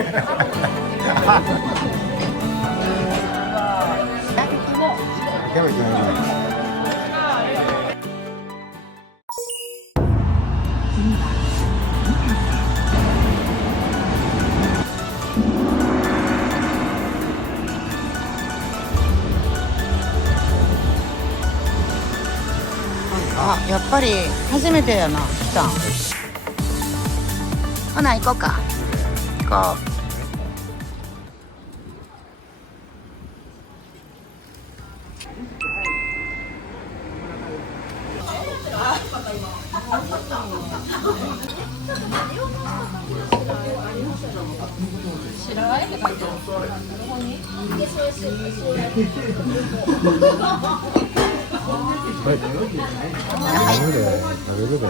キャベツね。あ、やっぱり初めてやな、来たん。ほな行こうか。行こう。はい。食べるで、食べるで。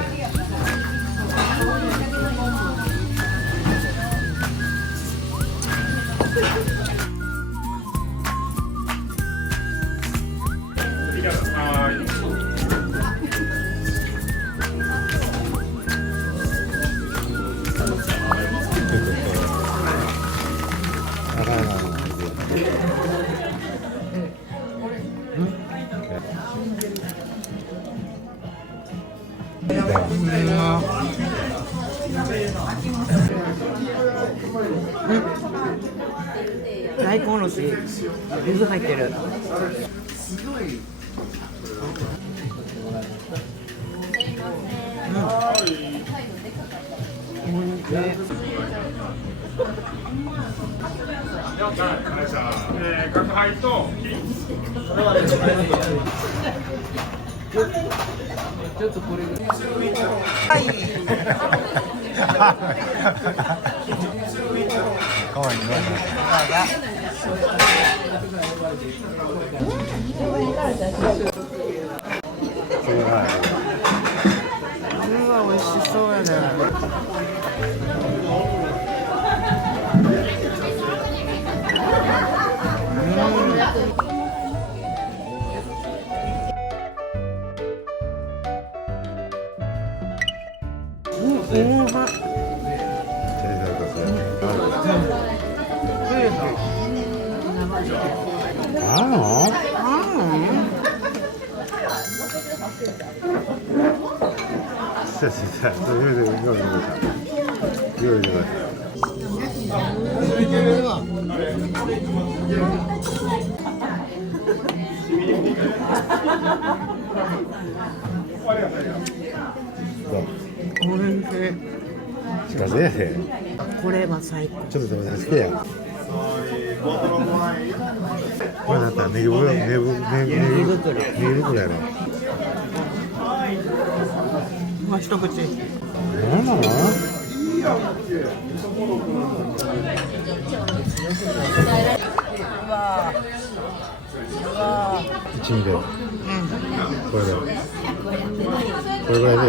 大根おろし、水入ってる。角杯とちょっとこれはい。かわいいね。うわ、美味しそうやね。近づいて。これは最高。ちょっと食べさせてや。これだったらネギ袋やろ。まあ、一口。何なの？一味で。これで。これぐらいで。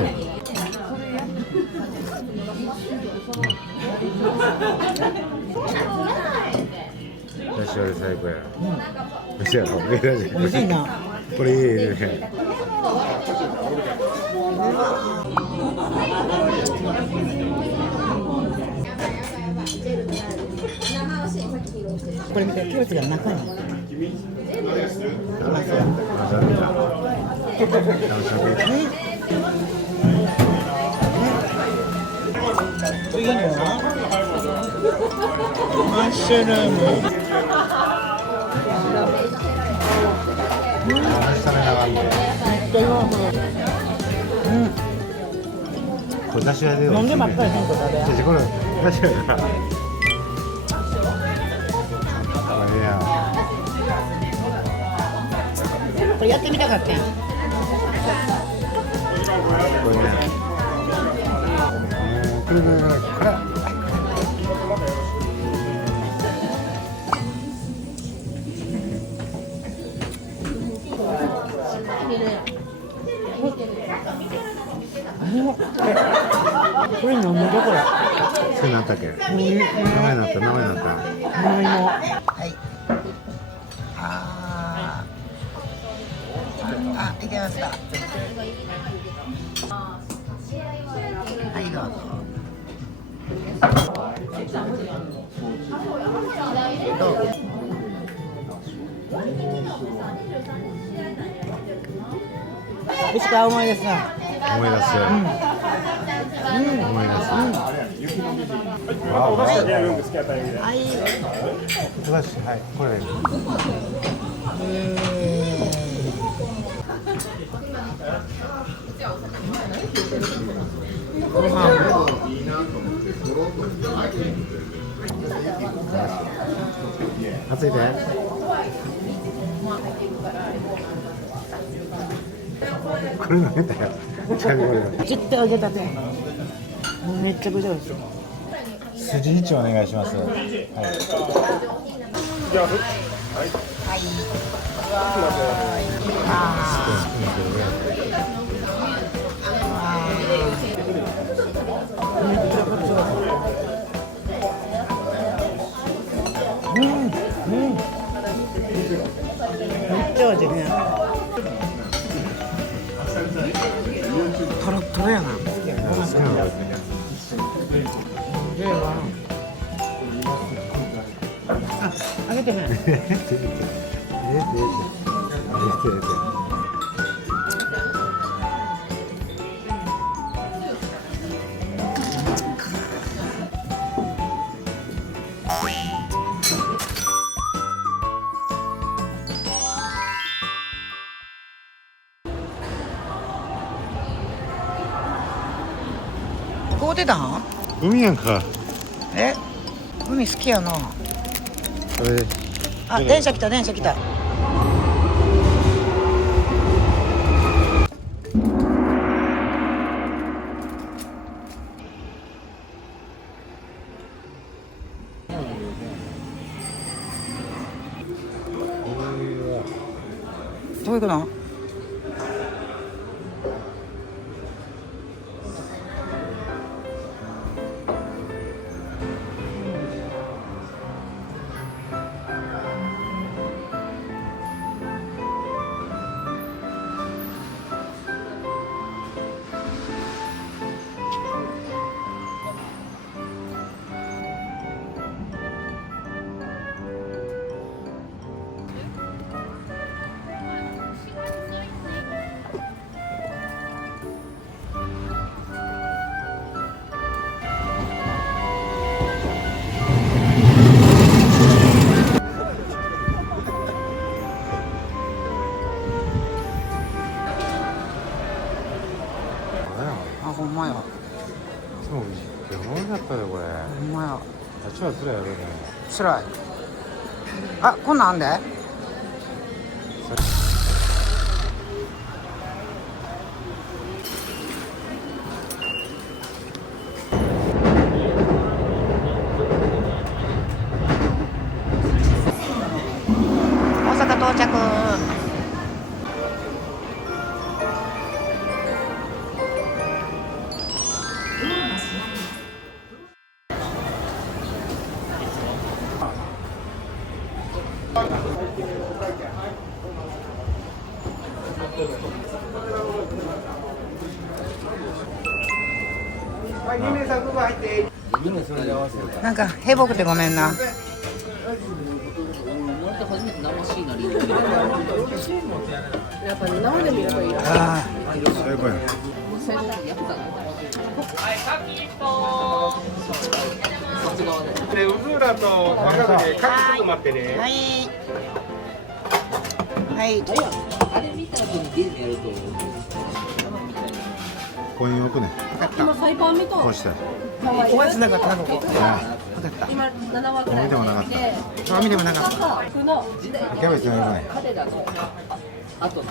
よし、俺最高や。おいしいやろ。美味しいな。これいいね。これ見て、キャベツが中に。次はマッシュルーム。これ出し屋でよ。飲んでばっかり変更食べや。これ出し屋だから。これやってみたかったん。これね。これね、辛い。これ何だこれ。それ何だっけ？名前になった。はい。あ、いけました。はい、どうぞ。いつか思い出すな。思い出す。思い出す。お出しでやるんですけど、大変で。はい。忙しい。はい、これで。ご飯。熱いで。これ何だよ。ちゃんこれ。絶対揚げたて。めっちゃくちゃ美味しい。筋一お願いします。はい。じゃあ、めっちゃ味ね。トロットロやな。好きなのですね。あ、揚げてへん。ここ出たん？海やんか。え？海好きやな。これ。あ、電車来た、電車来た。どういうこと？あ、ほんまや。そう、山盛りだったよこれ。ほんまや。あっちはつらいよね。つらい。あ、こんなんあんで。大阪到着。なんかヘボくてごめんな。やっぱり生で見ればいい。あ最高や。で、うずらとわかめで、ちょっと待ってね。はい。はい。ここに置くね。今サイパン見た。こうして。おやつなかったここ。分かった。今7話ぐらい見てもなかった。鏡でもなかった。このキャベツに置くね。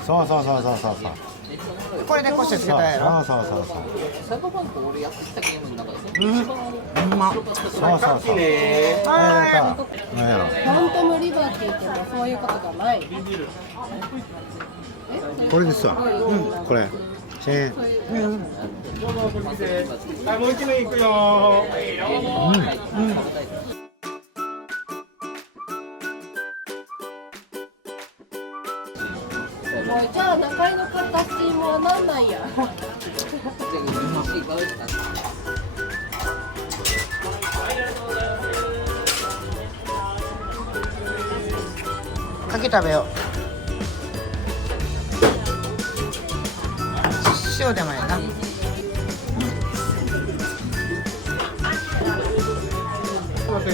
そうそうそうそうそうそう。これでこうしてつけたやろ。そうそうそうそう。うま。そうそうそう。は何やろ。ファントムリバーって言ってもそういうことじゃない。これですわ。これ。1000円。はい、もう一名行くよ。じゃあ中井の形もなんなんや。かけ食べよう。塩でもいいな。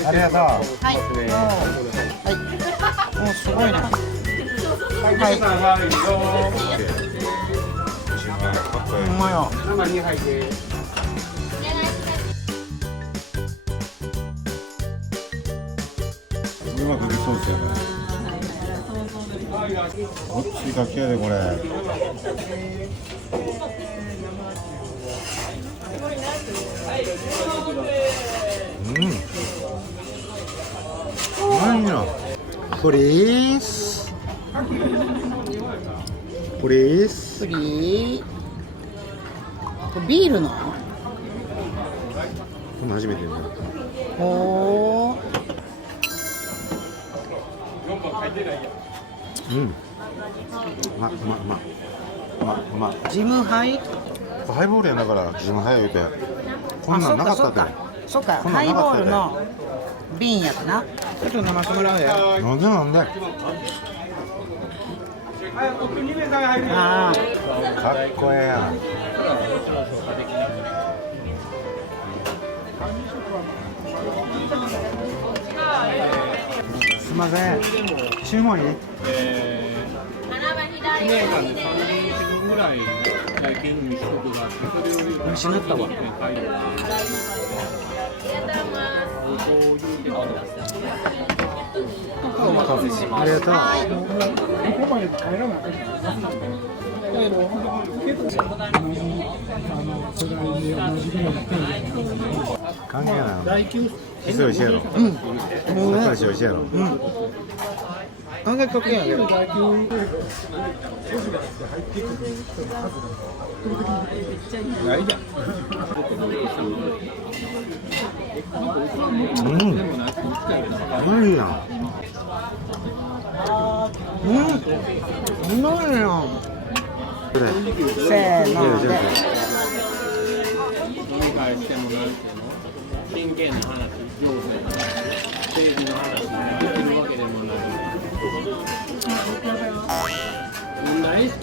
ありがとう。はい。はい。おー、すごいね。はい、さんはいよ。かっこいい。ほんまよ。生2杯で。うまくできそうですよね。こっちかけやでこれ。うん。うまいな。プリース。プリース。プリー。これビールの。これ初めて見た。おー。うん。うまっ。ジムハイ。ハイボールやながら自分早い言うて。こんなんなかったって。そっか、こんなハイボんなかったでールの瓶やったな。ちょっと飲ませてもらうよ。なんで。ああ。かっこええやん。すみません。注文いい？ 1年間で30食ぐらい体験日食があって、それを虫なったわ。お待たせしました。ありがとう。関係ない。キス美味しいやろ。うん。さっぱりし美味しいやろ。案外かけやけど。うん。うまいやん。うん。うまいよ。これ。せーので。飲み会してもなんていうの真剣な話、上手な政治の話ができるわけでもない。みんな意識